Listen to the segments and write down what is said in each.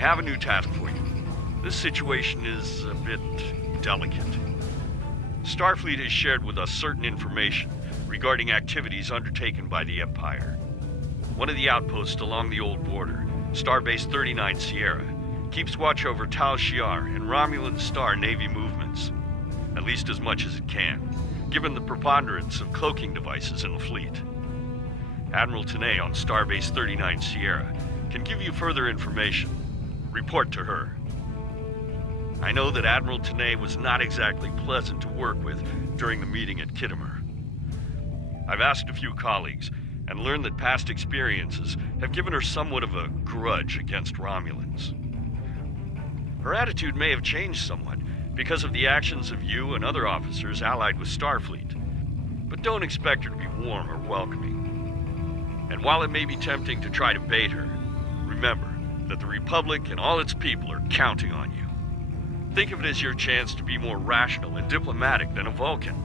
have a new task for you. This situation is a bit delicate. Starfleet has shared with us certain information regarding activities undertaken by the Empire. One of the outposts along the old border, Starbase 39 Sierra, keeps watch over Tal Shiar and Romulan Star Navy movements, at least as much as it can, given the preponderance of cloaking devices in the fleet. Admiral Tanay on Starbase 39 Sierra can give you further information. Report to her. I know that Admiral Tanay was not exactly pleasant to work with during the meeting at Kittimer. I've asked a few colleagues and learned that past experiences have given her somewhat of a grudge against Romulans. Her attitude may have changed somewhat because of the actions of you and other officers allied with Starfleet, but don't expect her to be warm or welcoming. And while it may be tempting to try to bait her, remember that the Republic and all its people are counting on you. Think of it as your chance to be more rational and diplomatic than a Vulcan.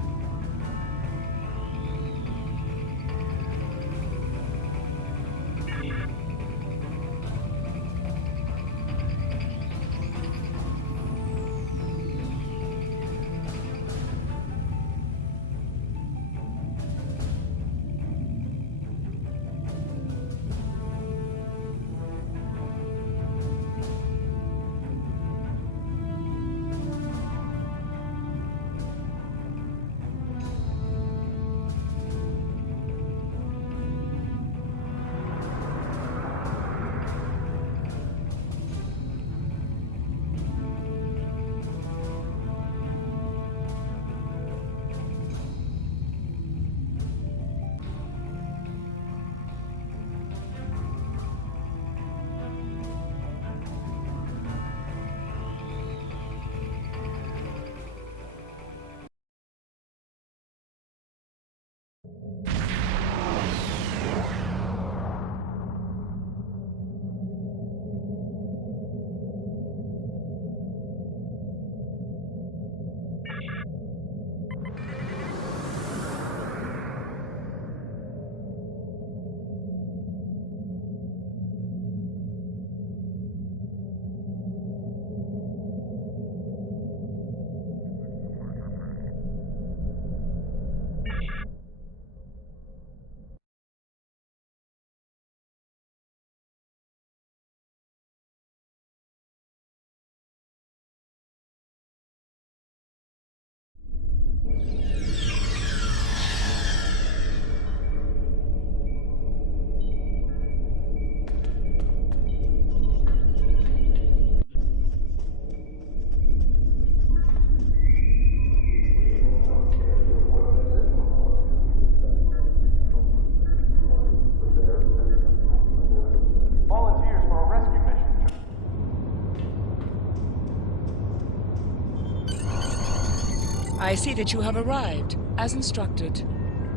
I see that you have arrived, as instructed.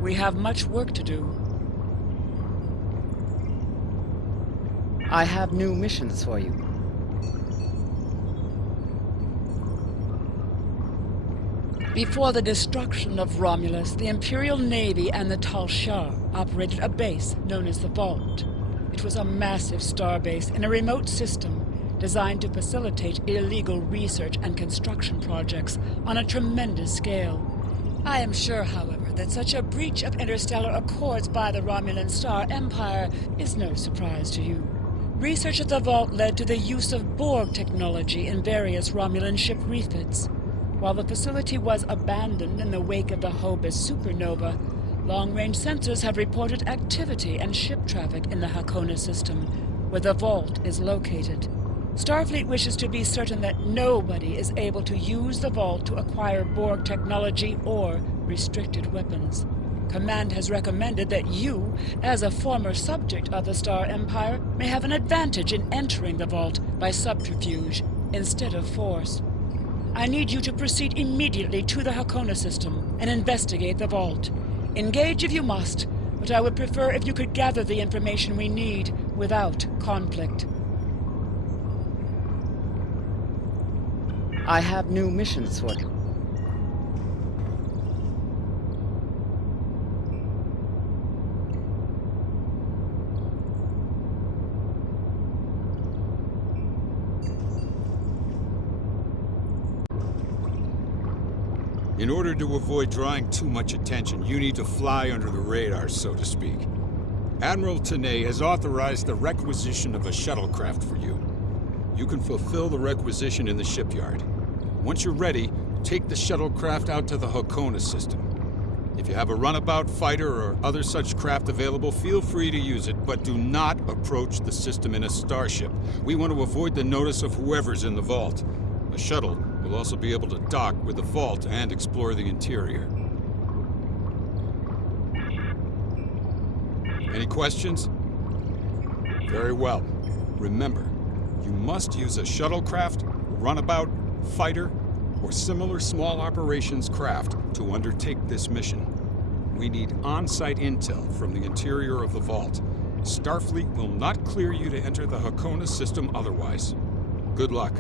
We have much work to do. I have new missions for you. Before the destruction of Romulus, the Imperial Navy and the Tal Shiar operated a base known as the Vault. It was a massive starbase in a remote system designed to facilitate illegal research and construction projects on a tremendous scale. I am sure, however, that such a breach of interstellar accords by the Romulan Star Empire is no surprise to you. Research at the Vault led to the use of Borg technology in various Romulan ship refits. While the facility was abandoned in the wake of the Hobus supernova, long-range sensors have reported activity and ship traffic in the Hakona system, where the Vault is located. Starfleet wishes to be certain that nobody is able to use the Vault to acquire Borg technology or restricted weapons. Command has recommended that you, as a former subject of the Star Empire, may have an advantage in entering the Vault by subterfuge instead of force. I need you to proceed immediately to the Hakona system and investigate the Vault. Engage if you must, but I would prefer if you could gather the information we need without conflict. I have new missions for you. In order to avoid drawing too much attention, you need to fly under the radar, so to speak. Admiral Tenay has authorized the requisition of a shuttlecraft for you. You can fulfill the requisition in the shipyard. Once you're ready, take the shuttlecraft out to the Hakona system. If you have a runabout fighter or other such craft available, feel free to use it, but do not approach the system in a starship. We want to avoid the notice of whoever's in the vault. A shuttle will also be able to dock with the vault and explore the interior. Any questions? Very well. Remember, you must use a shuttlecraft, runabout, fighter, or similar small operations craft to undertake this mission. We need on-site intel from the interior of the vault. Starfleet will not clear you to enter the Hakona system otherwise. Good luck.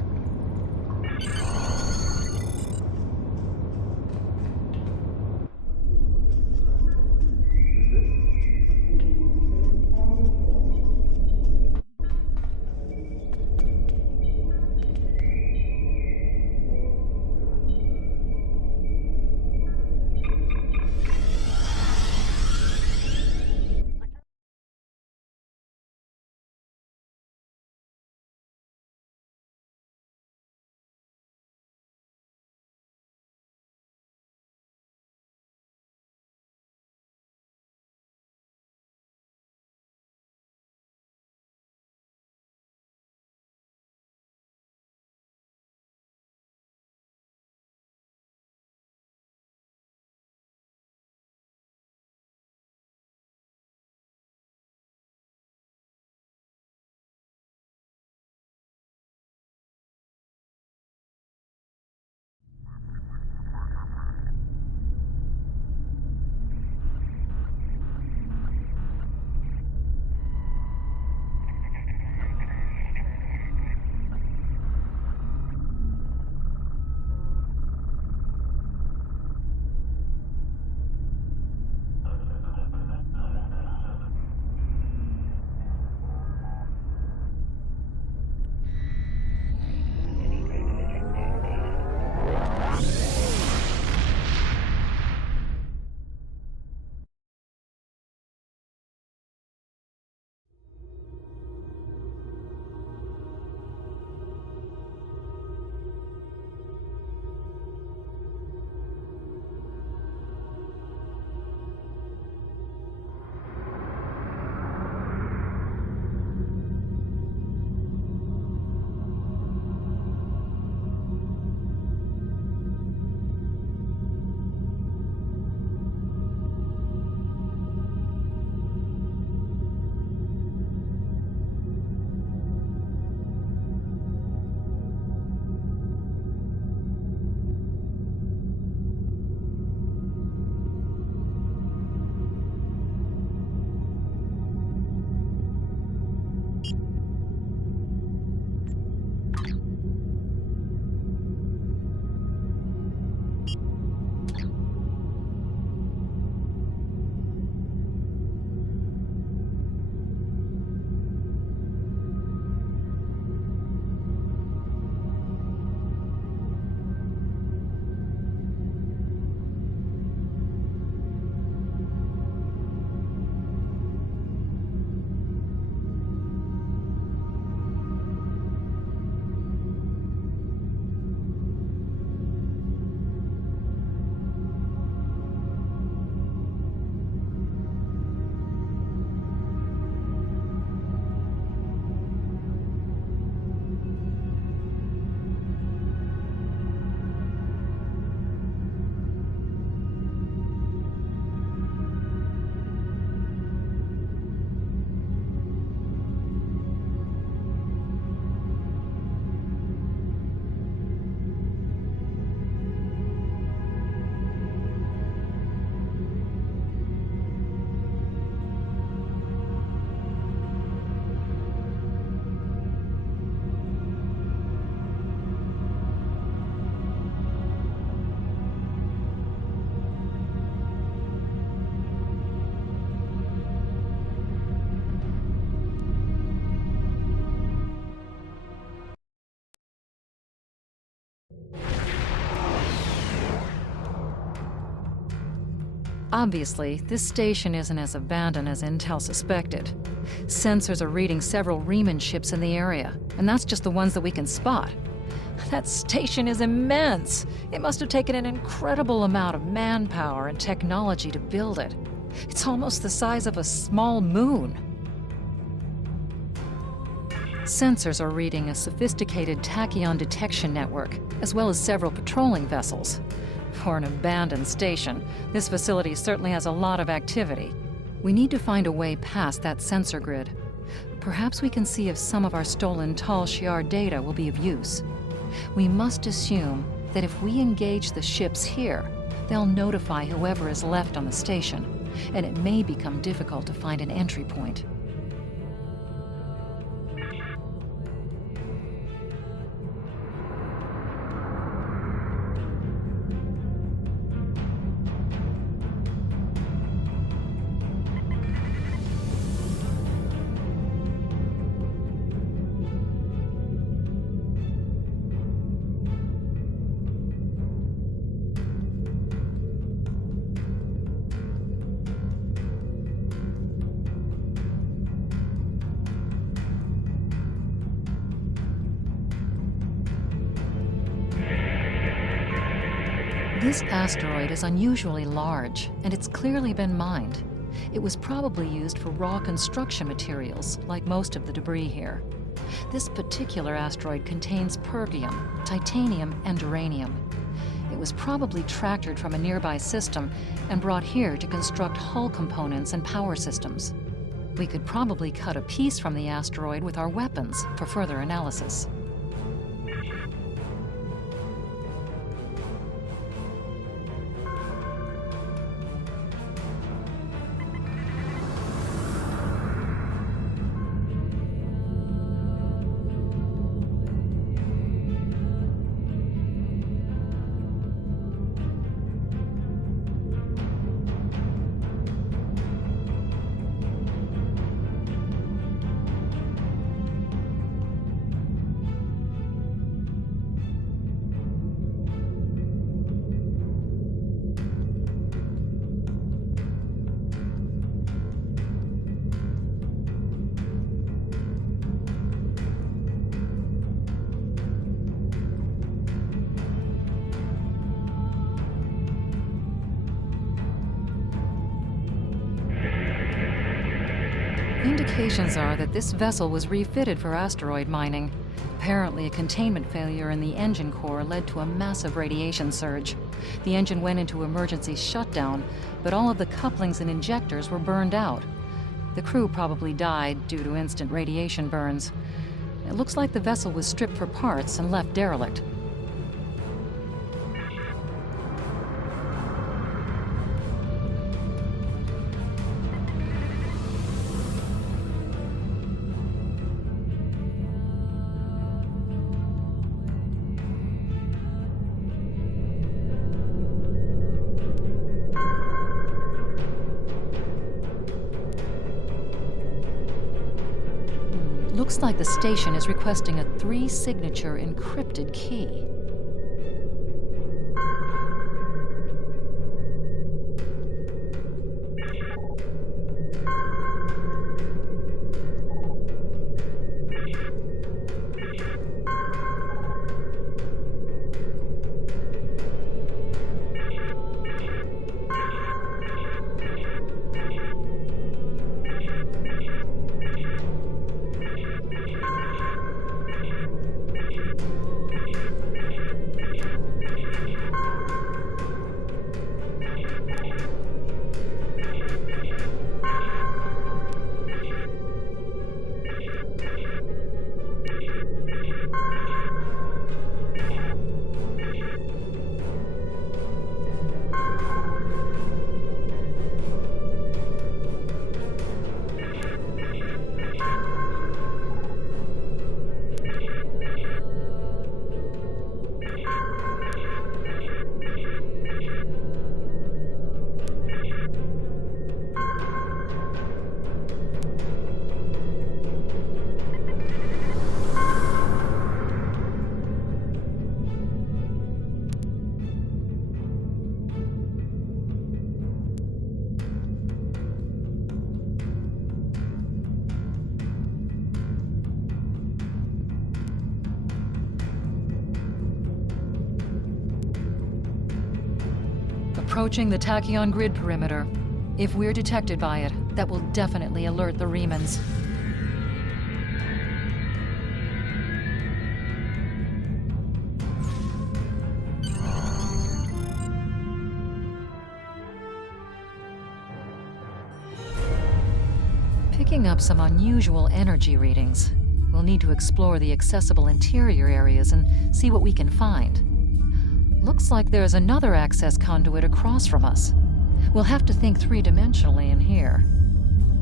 Obviously, this station isn't as abandoned as Intel suspected. Sensors are reading several Riemann ships in the area, and that's just the ones that we can spot. That station is immense. It must have taken an incredible amount of manpower and technology to build it. It's almost the size of a small moon. Sensors are reading a sophisticated tachyon detection network, as well as several patrolling vessels. For an abandoned station, this facility certainly has a lot of activity. We need to find a way past that sensor grid. Perhaps we can see if some of our stolen Tal Shiar data will be of use. We must assume that if we engage the ships here, they'll notify whoever is left on the station, and it may become difficult to find an entry point. This asteroid is unusually large, and it's clearly been mined. It was probably used for raw construction materials, like most of the debris here. This particular asteroid contains pergium, titanium, and uranium. It was probably tractored from a nearby system and brought here to construct hull components and power systems. We could probably cut a piece from the asteroid with our weapons for further analysis. Indications are that this vessel was refitted for asteroid mining. Apparently, a containment failure in the engine core led to a massive radiation surge. The engine went into emergency shutdown, but all of the couplings and injectors were burned out. The crew probably died due to instant radiation burns. It looks like the vessel was stripped for parts and left derelict. Looks like the station is requesting a 3-signature encrypted key. approaching the tachyon grid perimeter. If we're detected by it, that will definitely alert the Remans. Picking up some unusual energy readings. We'll need to explore the accessible interior areas and see what we can find. Looks like there's another access conduit across from us. We'll have to think three-dimensionally in here.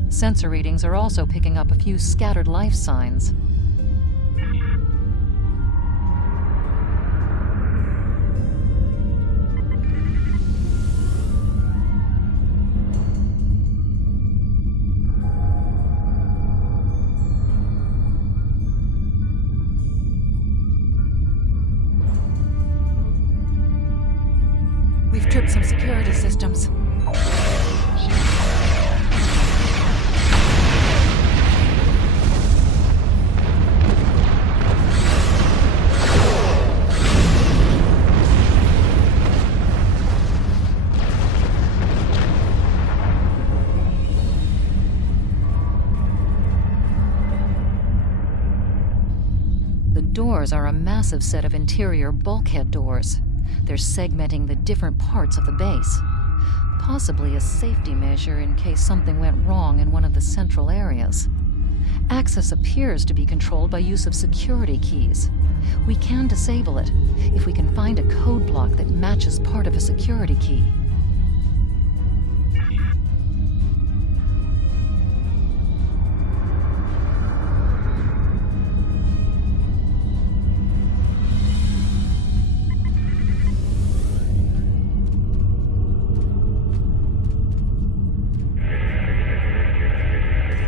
Sensor readings are also picking up a few scattered life signs. We've tripped some security systems. The doors are a massive set of interior bulkhead doors. They're segmenting the different parts of the base. Possibly a safety measure in case something went wrong in one of the central areas. Access appears to be controlled by use of security keys. We can disable it if we can find a code block that matches part of a security key.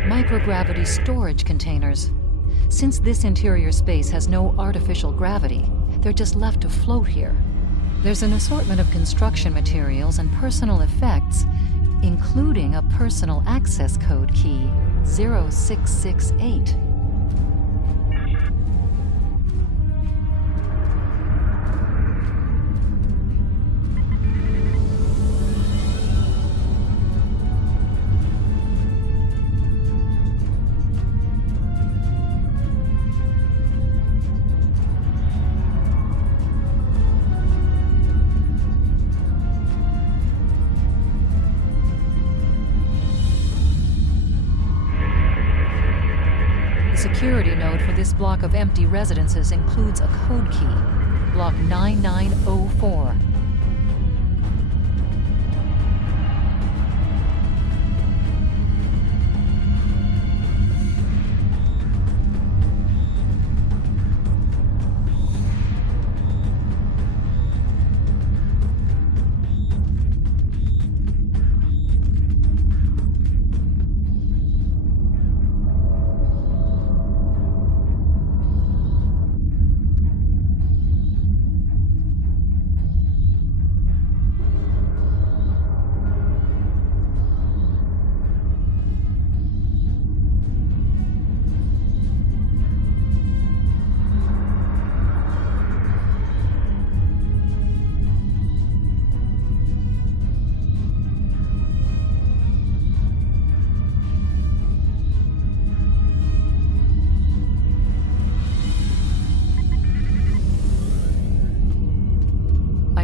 Microgravity storage containers. Since this interior space has no artificial gravity, they're just left to float here. There's an assortment of construction materials and personal effects, including a personal access code key, 0668. The security node for this block of empty residences includes a code key, block 9904.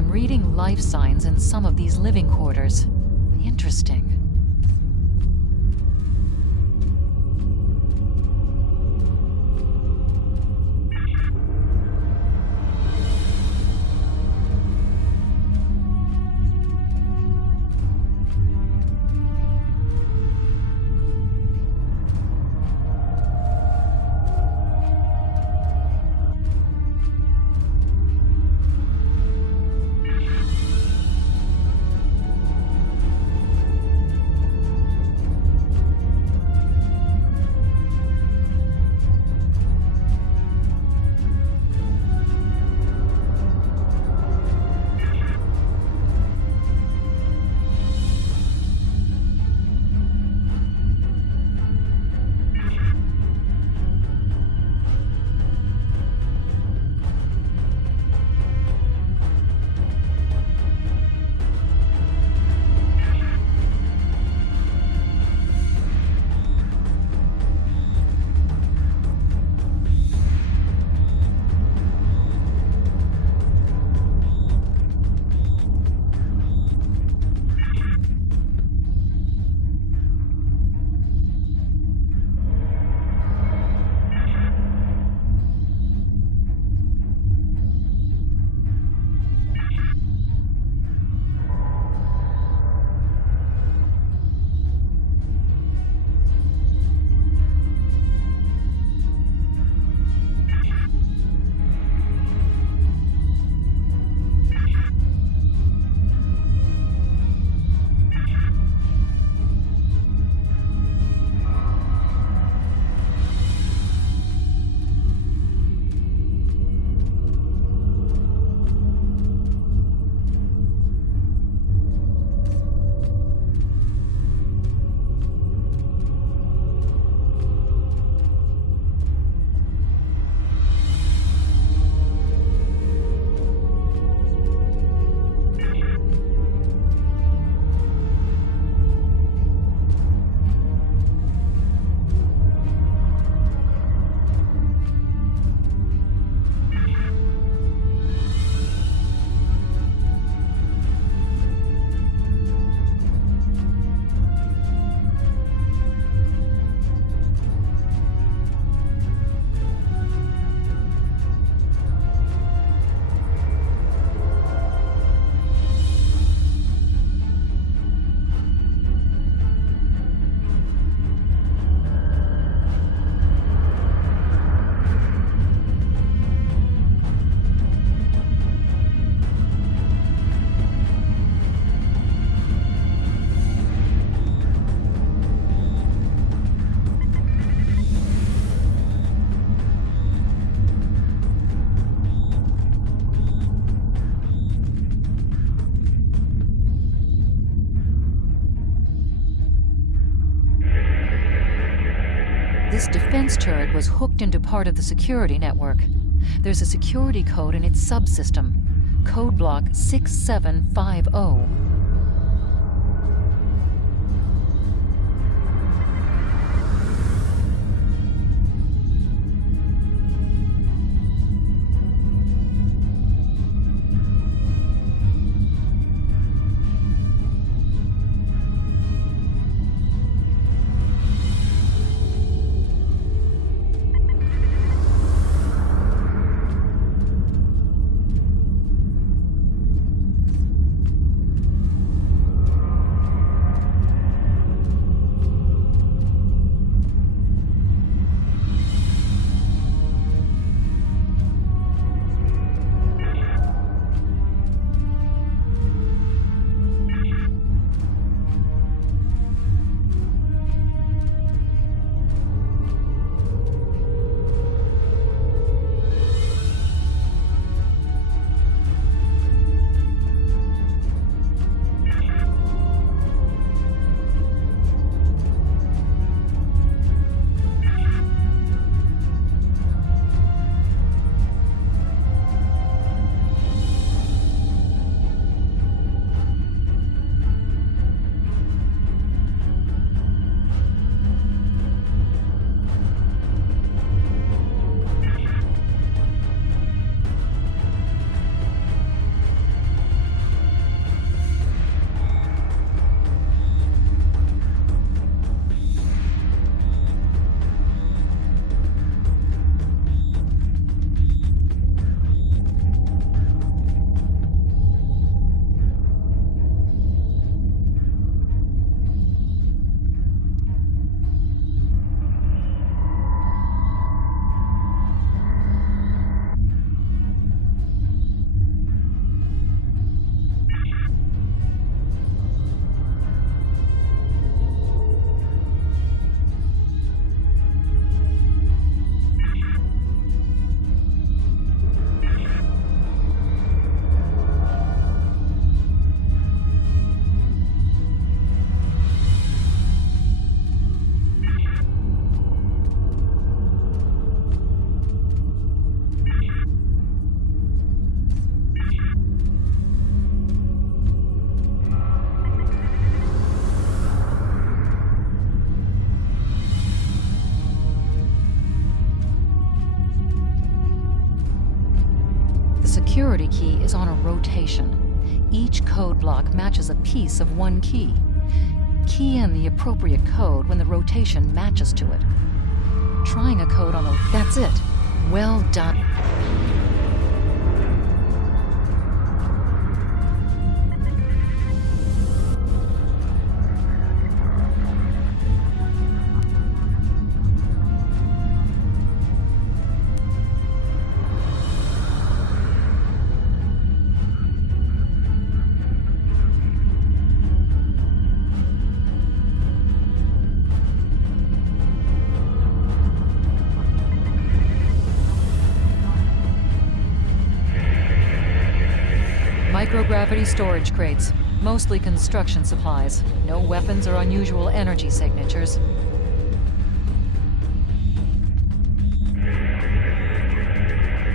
Reading life signs in some of these living quarters. Interesting. This defense turret was hooked into part of the security network. There's a security code in its subsystem. Code block 6750. Security key is on a rotation. Each code block matches a piece of one key. Key in the appropriate code when the rotation matches to it. Trying a code on the... That's it. Well done. Microgravity storage crates, mostly construction supplies. No weapons or unusual energy signatures.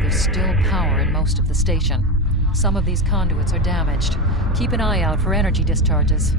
There's still power in most of the station. Some of these conduits are damaged. Keep an eye out for energy discharges.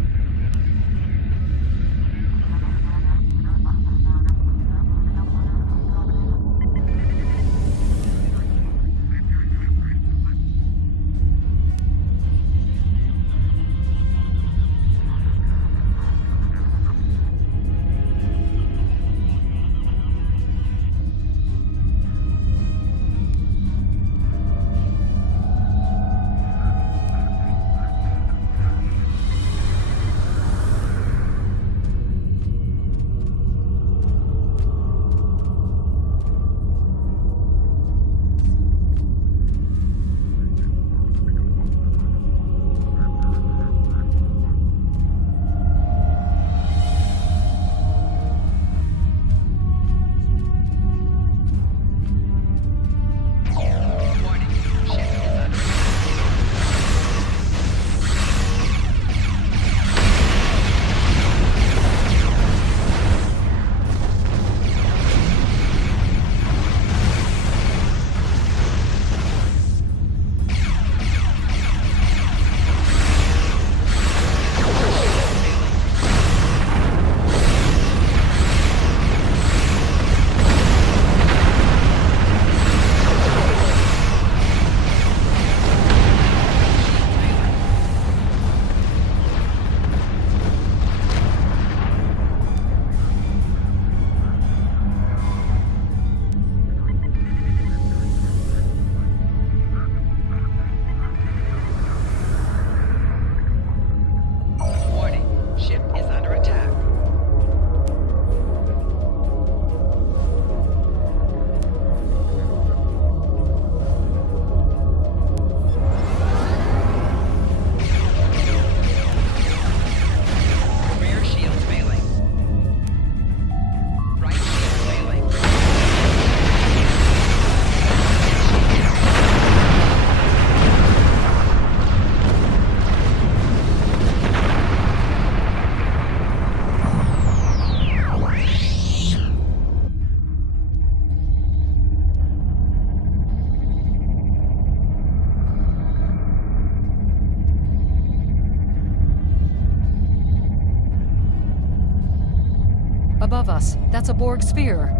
above us. That's a Borg sphere.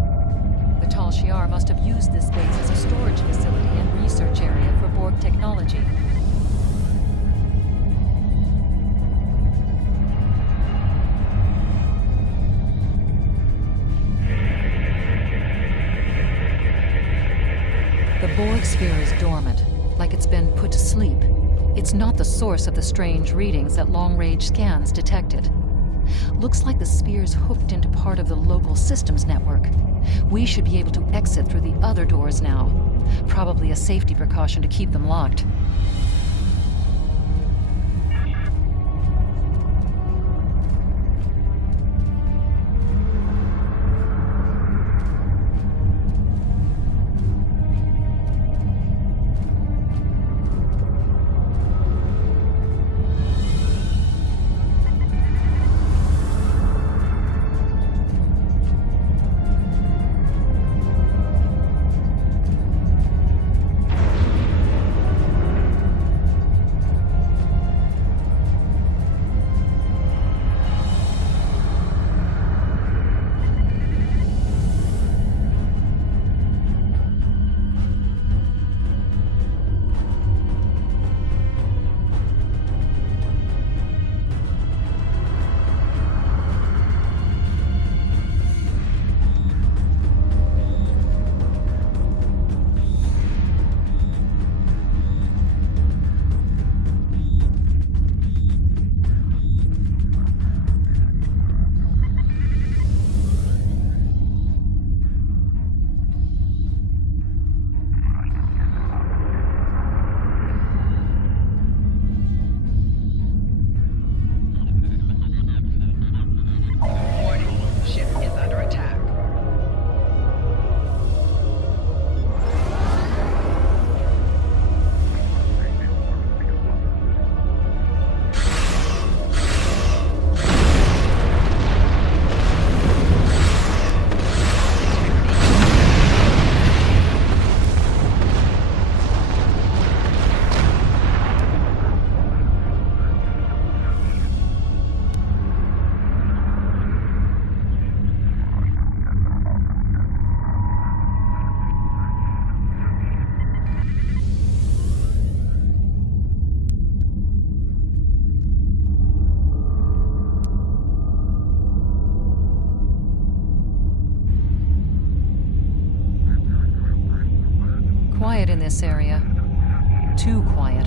The Tal Shiar must have used this base as a storage facility and research area for Borg technology. The Borg sphere is dormant, like it's been put to sleep. It's not the source of the strange readings that long-range scans detected. Looks like the sphere's hooked into part of the local systems network. We should be able to exit through the other doors now. Probably a safety precaution to keep them locked. Quiet in this area. Too quiet.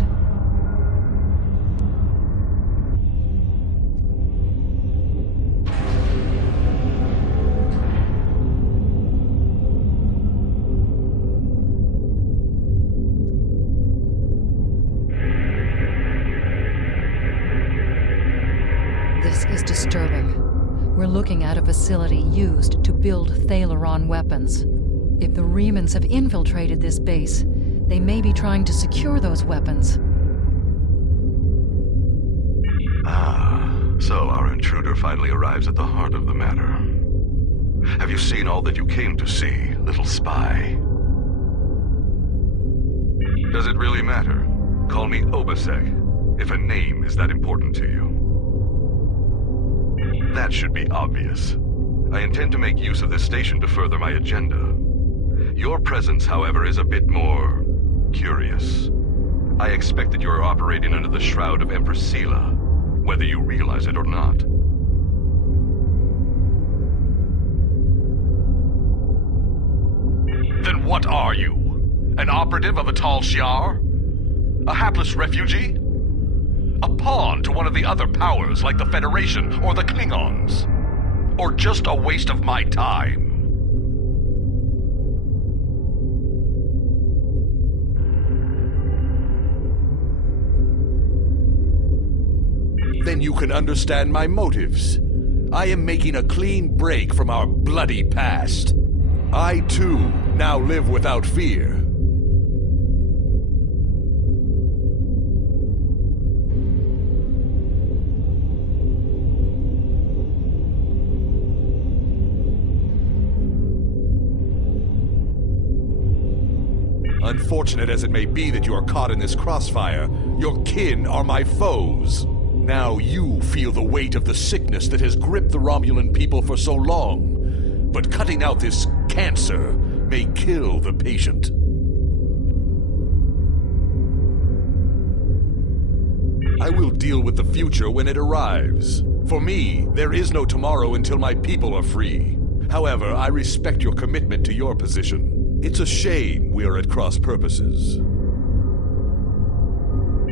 This is disturbing. We're looking at a facility used to build Thalaron weapons. If the Remans have infiltrated this base, they may be trying to secure those weapons. So our intruder finally arrives at the heart of the matter. Have you seen all that you came to see, little spy? Does it really matter? Call me Obasek, if a name is that important to you. That should be obvious. I intend to make use of this station to further my agenda. Your presence, however, is a bit more curious. I expect that you are operating under the shroud of Empress Sela, whether you realize it or not. Then what are you? An operative of a Tal Shiar? A hapless refugee? A pawn to one of the other powers like the Federation or the Klingons? Or just a waste of my time? Then you can understand my motives. I am making a clean break from our bloody past. I, too, now live without fear. Unfortunate as it may be that you are caught in this crossfire, your kin are my foes. Now you feel the weight of the sickness that has gripped the Romulan people for so long, But cutting out this cancer may kill the patient. I will deal with the future when it arrives. For me, there is no tomorrow until my people are free. However, I respect your commitment to your position. It's a shame we are at cross purposes.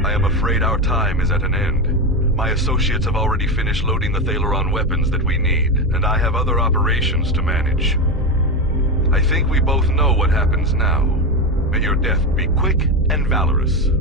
I am afraid our time is at an end. My associates have already finished loading the Thaleron weapons that we need, and I have other operations to manage. I think we both know what happens now. May your death be quick and valorous.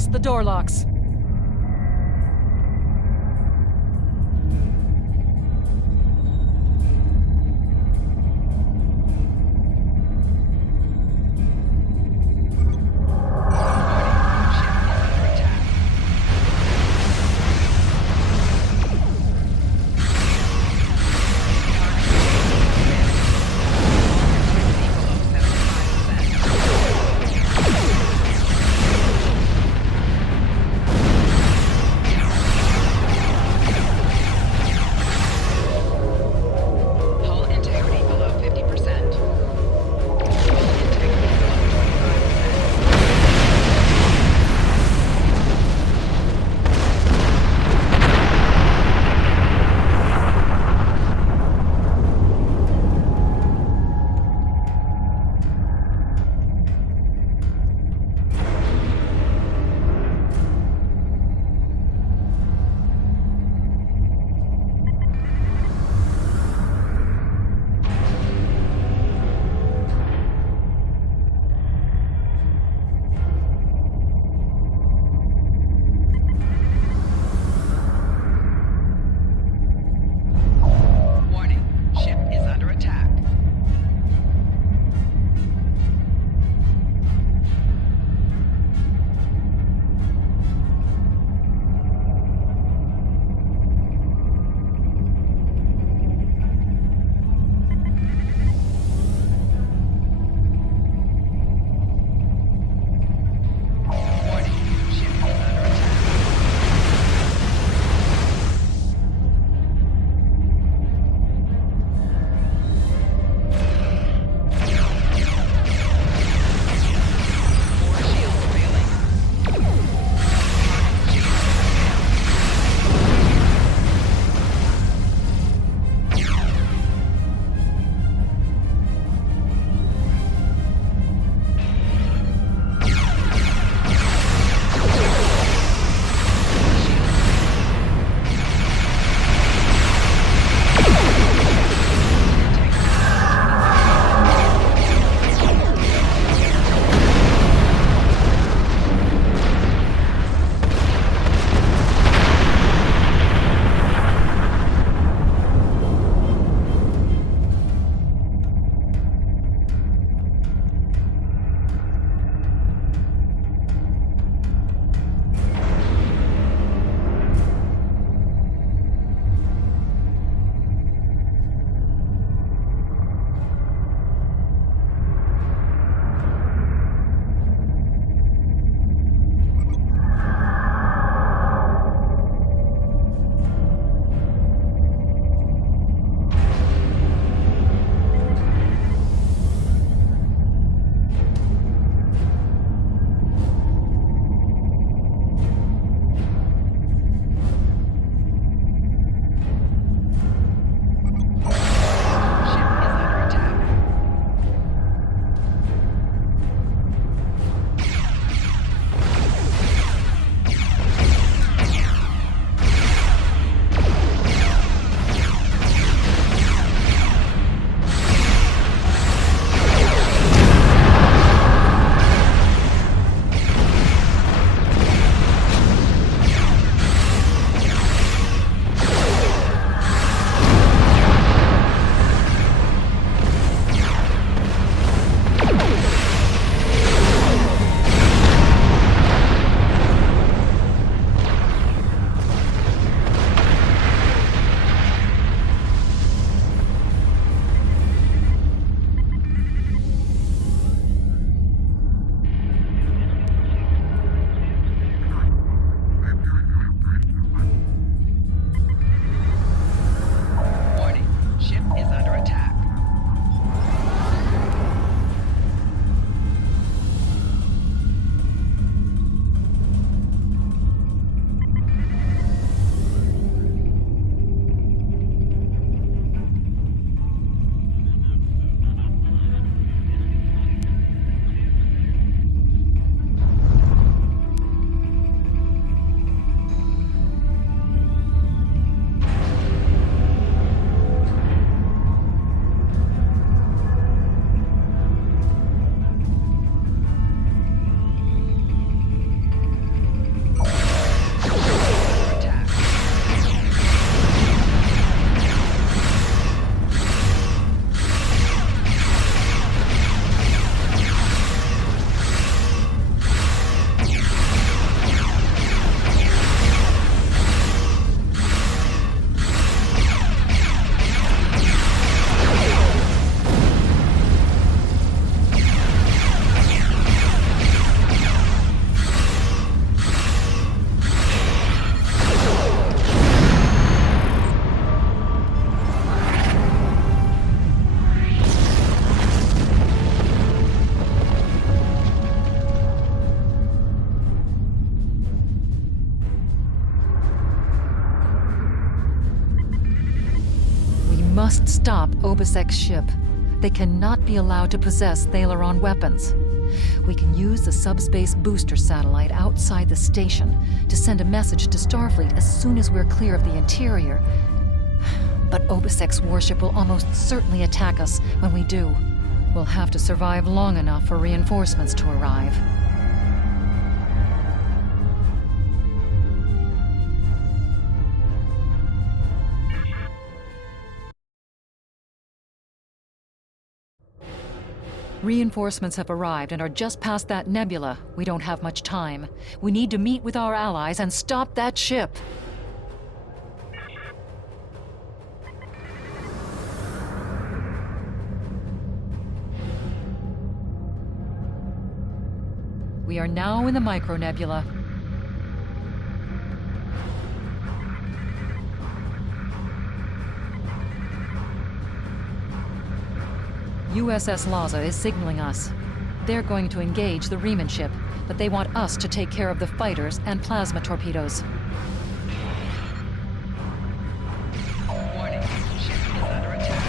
Adjust the door locks. must stop Obisek's ship. They cannot be allowed to possess Thalaron weapons. We can use the subspace booster satellite outside the station to send a message to Starfleet as soon as we're clear of the interior. But Obisek's warship will almost certainly attack us when we do. We'll have to survive long enough for reinforcements to arrive. Reinforcements have arrived and are just past that nebula. We don't have much time. We need to meet with our allies and stop that ship. We are now in the micronebula. USS Laza is signaling us. They're going to engage the Riemann ship, but they want us to take care of the fighters and plasma torpedoes. Warning, ship is under attack.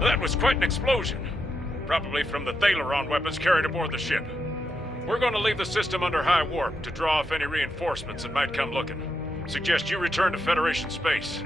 That was quite an explosion. Probably from the Thalaron weapons carried aboard the ship. We're going to leave the system under high warp to draw off any reinforcements that might come looking. Suggest you return to Federation space.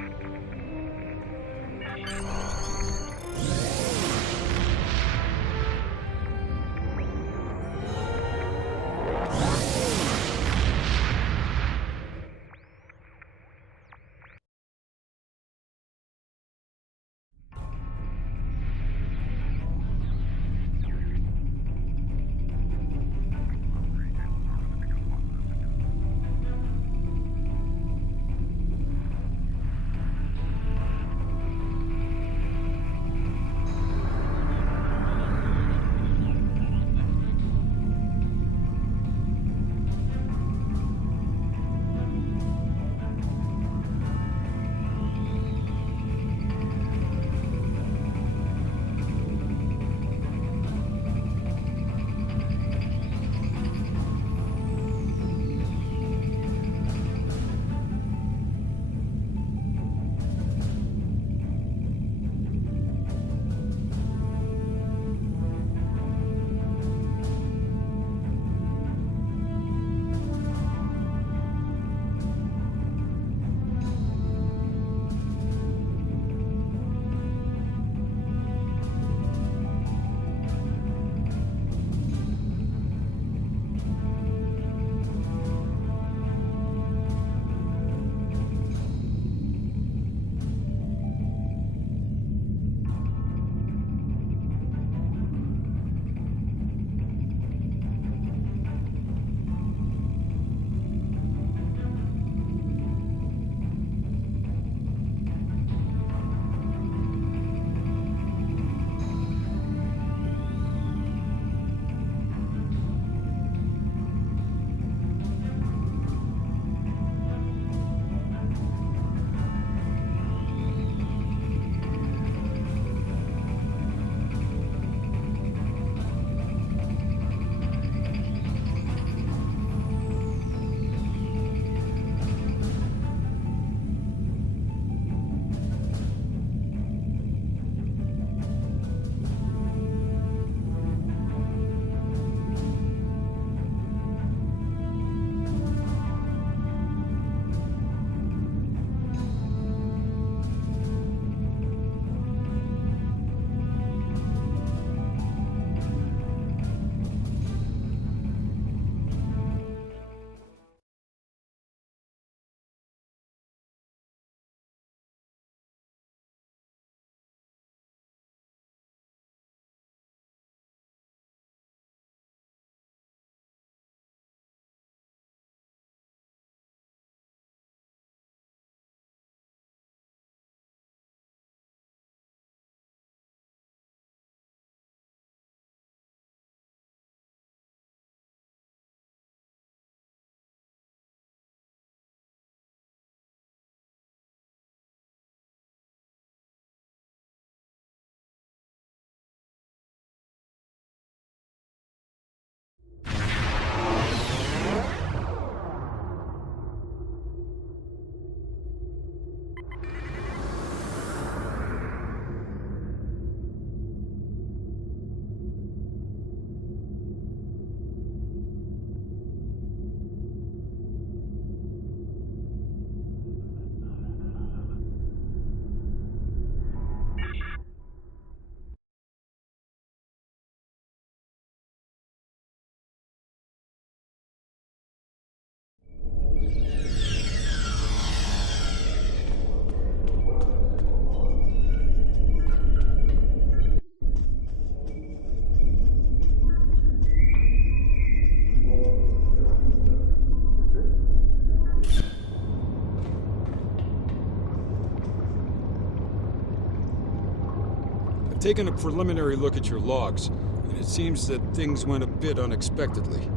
taken a preliminary look at your logs, and it seems that things went a bit unexpectedly.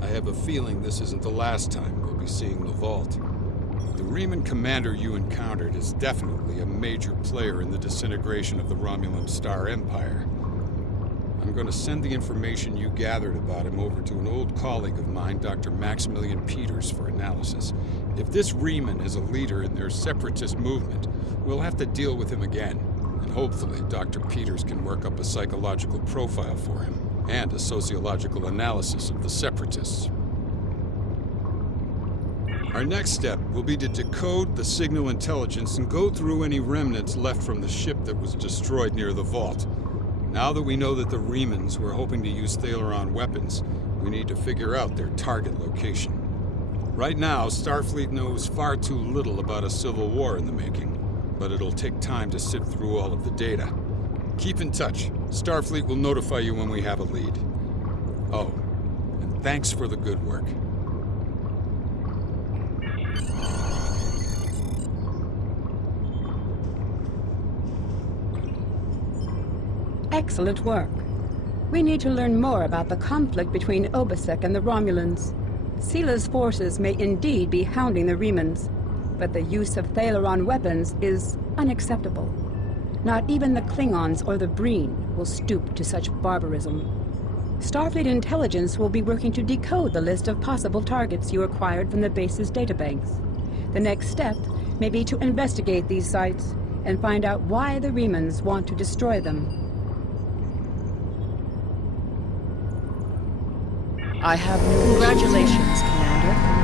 I have a feeling this isn't the last time we'll be seeing the vault. The Riemann commander you encountered is definitely a major player in the disintegration of the Romulan Star Empire. I'm going to send the information you gathered about him over to an old colleague of mine, Dr. Maximilian Peters, for analysis. If this Riemann is a leader in their separatist movement, we'll have to deal with him again. And hopefully Dr. Peters can work up a psychological profile for him, and a sociological analysis of the separatists. Our next step will be to decode the signal intelligence and go through any remnants left from the ship that was destroyed near the vault. Now that we know that the Riemanns were hoping to use Thaleron weapons, we need to figure out their target location. Right now, Starfleet knows far too little about a civil war in the making, but it'll take time to sift through all of the data. Keep in touch. Starfleet will notify you when we have a lead. Oh, and thanks for the good work. Excellent work. We need to learn more about the conflict between Obasek and the Romulans. Sila's forces may indeed be hounding the Riemanns, but the use of Thaleron weapons is unacceptable. Not even the Klingons or the Breen will stoop to such barbarism. Starfleet intelligence will be working to decode the list of possible targets you acquired from the base's databanks. The next step may be to investigate these sites and find out why the Riemanns want to destroy them. I have no... Congratulations, Commander.